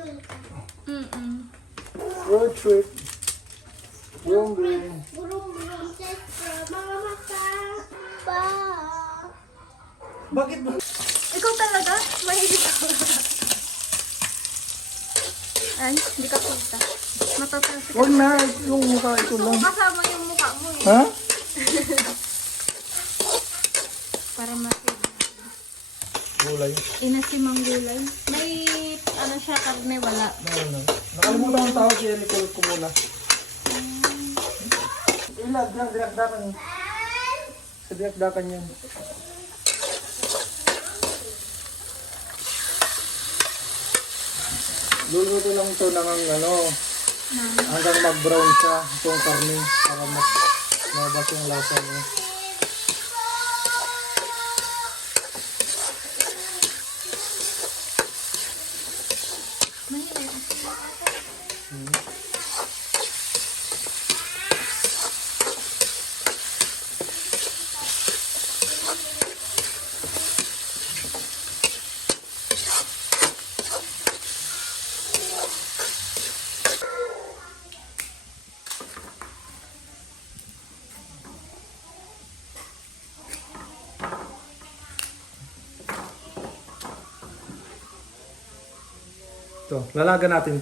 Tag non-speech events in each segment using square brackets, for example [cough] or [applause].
Mm-mm. Road trip. Boom. Burung burung sestra mama pa. Pa. Bakit ba? Ikaw talaga? Mahilig ako. Ay, hindi ka punta. Matatalsik. Huwag na. Yung mukha ito Gusto ko lang. kasama yung mukha mo eh. Ha? [laughs] Para makita. Gulay. Inasimang gulay. May ano siya, karne wala. Ano? Nakalimutan ang tawag si Nicole ko muna. Ilag lang, dinakdakan. Sa dinakdakan yan. Luluto lang ito ng ano, hanggang mag-brown siya itong karne para mas mabas yung lasa niya. Ito, lalaga natin.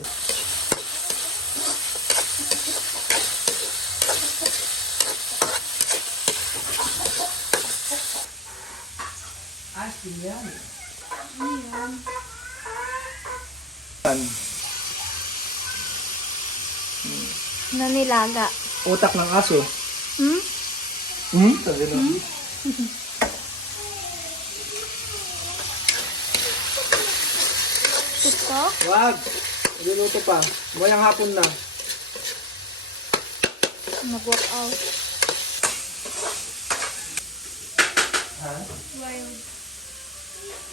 Asin yan. Yan. Nanilaga. Utak ng aso. Hmm? Hmm? Sabi lang. [laughs] Gusto? Wag! Niluluto pa. Mayang hapon na. Nag-walk out. Ha? Wild.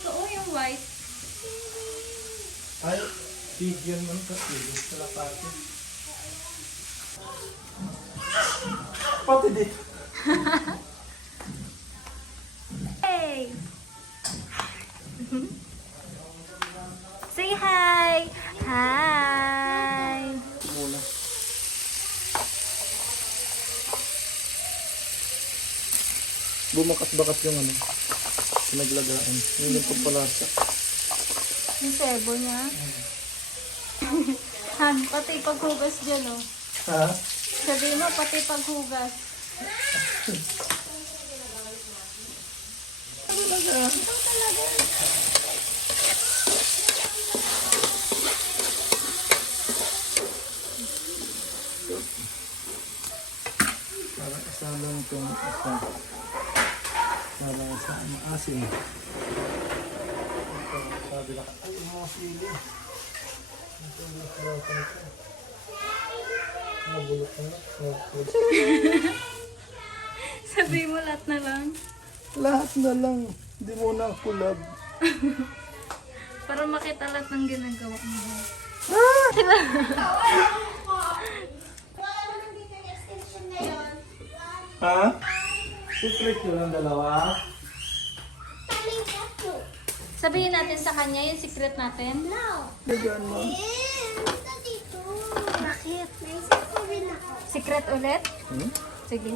Oo, yung white. Ay, bigyan man kasi. Sa lapate. Pati dito. [laughs] Hey! [laughs] Say hi! Hi! Muna. Bumakas-bakas yung ano. Pinaglagaan. Yun yung pagpalasa. Yung sebo niya. Han, pati paghugas dyan, oh. Ha? Sabi mo, pati paghugas. [laughs] Parang isa lang itong isa. Parang isa ang asin. Ito, sabi lang, ay, yung mga sili. Ito, yung sulatan ko. Nabulok na lang. [laughs] Sabi mo lahat na lang. Lahat na lang. Hindi mo na kulab. [laughs] Para makita lahat ng ginagawa mo. Ngayon. Ha? Secret yun ang dalawa. Sabihin natin sa kanya yung secret natin. No. Bigyan mo. Bakit? May sasabihin ako. Secret ulit? Hmm? Sige.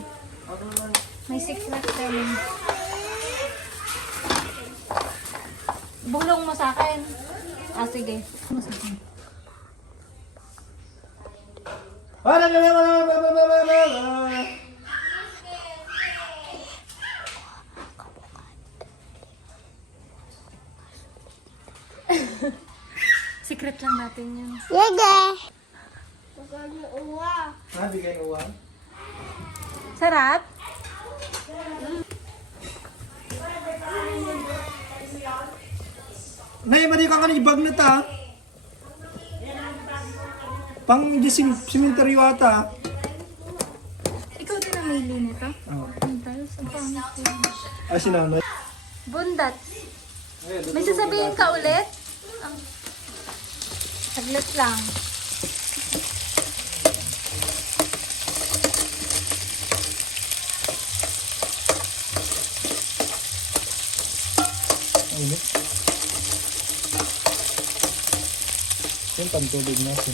Ano man? May secret kami. Bulong mo sa akin. Ah, sige. Mo sa akin. Wala, Secret lang natin yun. Yege. Huwag mo uwa. Ha, bigay uwan. Sarap? Nay, mali ka kanina bag na ta. Pang sim cemetery ata. Ikaw din ang may nito? Oh. Ang talas, ang pangit yun. Ay, sinanay. Bundat. May sasabihin ka ulit? Saglit lang. Init. Yung pantubig natin.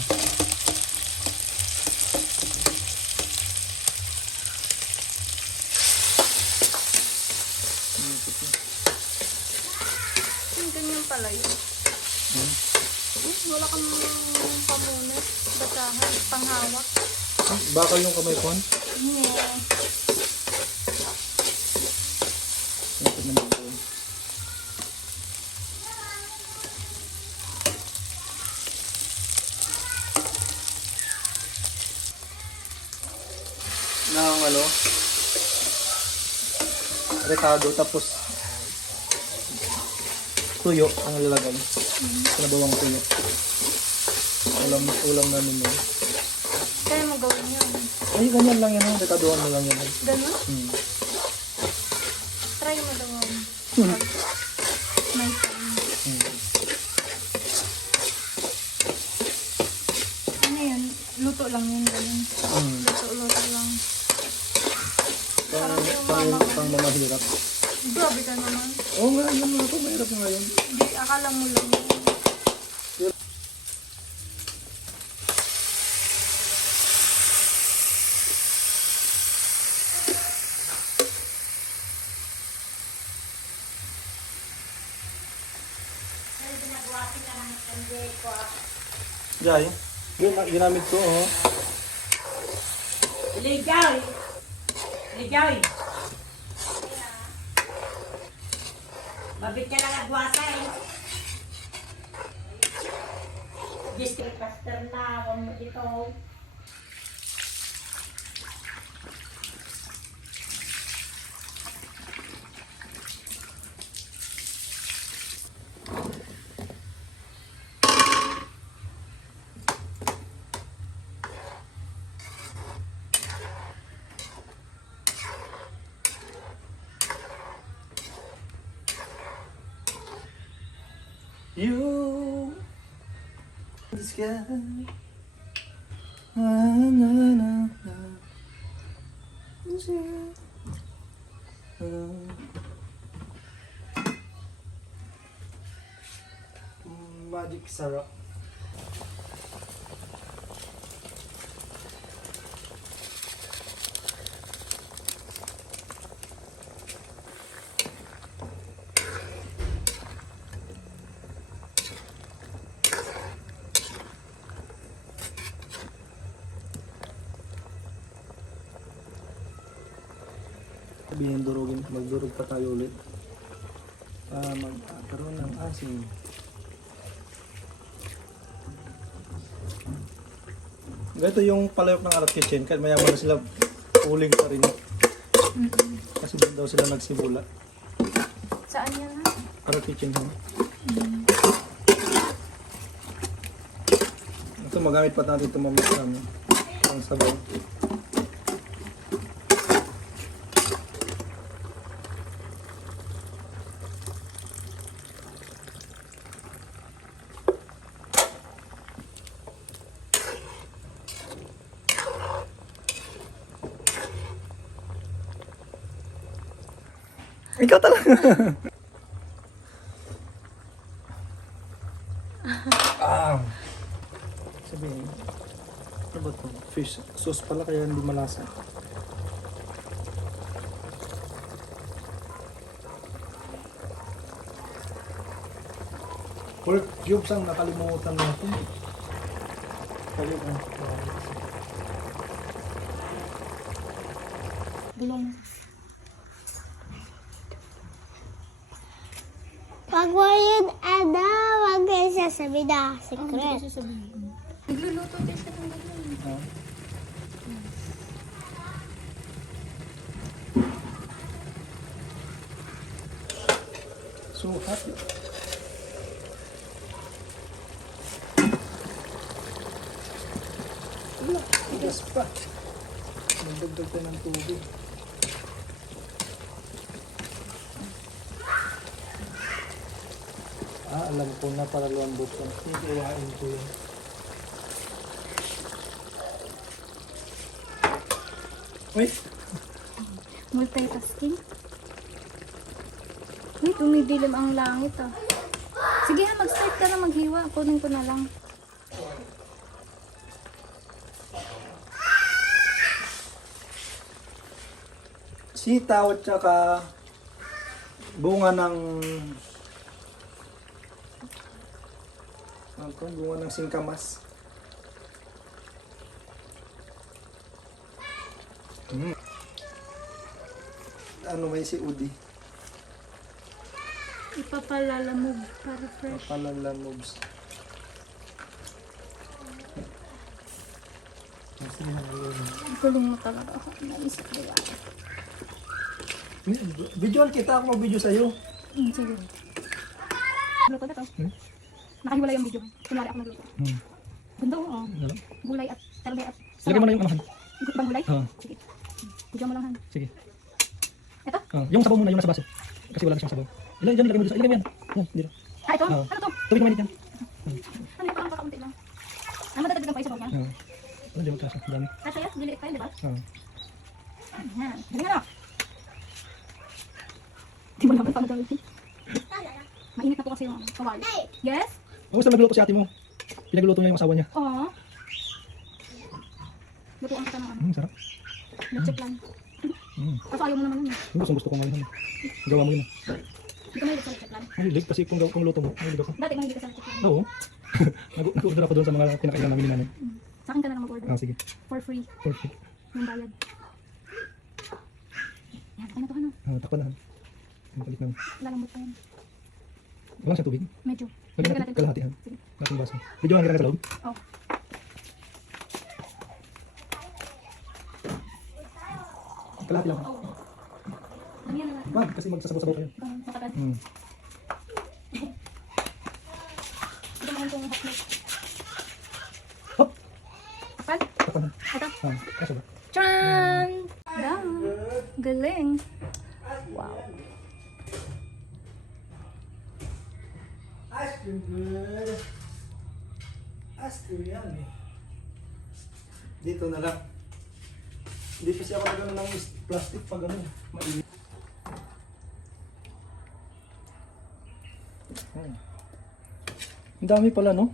Ganyan pala yun. Hmm. Wala kang pamunas. Batahan, panghawak. Ah, Bakal yung kamay ko. Ko. Ng ano? Recado tapos tuyo ang lalagay. Pinabawang tuyo. Ulam, ulam namin yun. Kaya mo gawin yun. Ay, ganyan lang yan. Rekaduhan mo lang yan. Ganun? Hmm. Try mo daw. Hmm. May time. Hmm. Ano yun? Luto lang yun. Ganun. Hmm. Luto-luto lang. Pang, pang, pang mamahirap. Grabe ka naman. Oo nga, yun nga po. Mahirap nga yun. Hindi, akala mo lang. Jai, gina- ginamit ko, oh. Ligaw! Ligaw! Mabit ka lang agwasay. District Pastor na, huwag mo dito. You the sky. Na, na, na, na. Magic sarap. Sabihin durugin, magdurog pa tayo ulit. Para magkaroon ng asin. Ganito yung palayok ng Arab Kitchen, kahit mayaman na sila uling pa rin. Kasi doon daw sila nagsimula. Saan yan ha? Arab Kitchen ha. Ito magamit pa natin ito mamaya namin. Ang sabaw. Ikaw talaga. ah. Sabihin, ano ba to? Fish sauce pala kaya hindi malasa. Pork cubes ang nakalimutan natin. Kali ang Bulong. Pag mo yun, ano, wag kayo sasabihin na secret. Nagluluto din siya ng ganyan. So happy. Wala, tigas pa. Nagdagdag tayo ng tubig. Alam ko na para lumambot yan. Hindi, iwain ko yun. Uy, Multitasking. Uy, tumidilim ang langit ah. Sige ha, mag-start ka na maghiwa. Kunin ko na lang. Sitaw at saka bunga ng ano to? bunga ng singkamas. Mm. Ano may si Udi? Ipapalalamog para fresh. Papalala moves. Kulong mo talaga ako. Naisip ko yan. Videoan kita ako mag-video sa'yo. Hmm, sige. Luto na to. Hmm? Nakahiwalay yung video. Kunwari ako nagluto. Hmm. Ganda oh. Gulay at talbay at Lagyan mo na yung amahan. Ikot bang gulay? Oo. Sige. Video mo lang han. Sige. Ito? Ah, yung sabaw muna, yung nasa baso. Kasi wala na siyang sabaw. Ilan dyan, ilagay mo dito. Ilagay mo yan. Yan, dito. Ah, ito? Oo. Ano to? Tubig na mainit yan. Ano yung parang kakaunti lang? Ano madadagdagan pa isa pa niya? Ah. Ano, di magkasa. Dami. Kasi yan, diliit pa yun, di ba? Ah. Ayan. Galing ano? Di mo lang pang gawin. Mainit na po kasi yung kawali. Yes? Kamusta nagluto si ate mo? Pinagluto niya yung asawa niya. Oo. Lutuan kita ng ano. Hmm, sarap. Nag-check lang. Hmm. Kaso ayaw mo naman yun. eh. Gusto, gusto ko ngayon. Gawa mo yun. ah. Hindi ka mahilig sa check lang. Mahilig kasi kung, kung luto mo. Mahilig ako. Dati mahilig ka sa check lang. Oo. [laughs] Nag- Nag-order ako doon sa mga pinakailan namin ni nanay. Sa akin ka na lang mag-order. Ah, sige. For free. Perfect. Yung bayad. Yan, okay na to ano. Ah, takpan na. Ang palit namin. Lalambot pa yan. Wala siyang tubig. Medyo. Lagyan Lagyan natin natin. kalahati. ha? Sige. Laking baso. Video ang sa loob. Oh. Kalahati lang. Oh. Ano yan na natin? Wag, kasi magsasabaw-sabaw kayo. Ganun, matagal. Hmm. Ito naman itong hot plate. Hop! Kapal? Takpan na. Ito. Ah, kaso ba? Tran! Dang! Galing! Wow. Good. Ice cream yan eh. Dito na lang. Hindi kasi ako nagano ng plastic pag ano, mainit. Hmm. Ang dami pala no?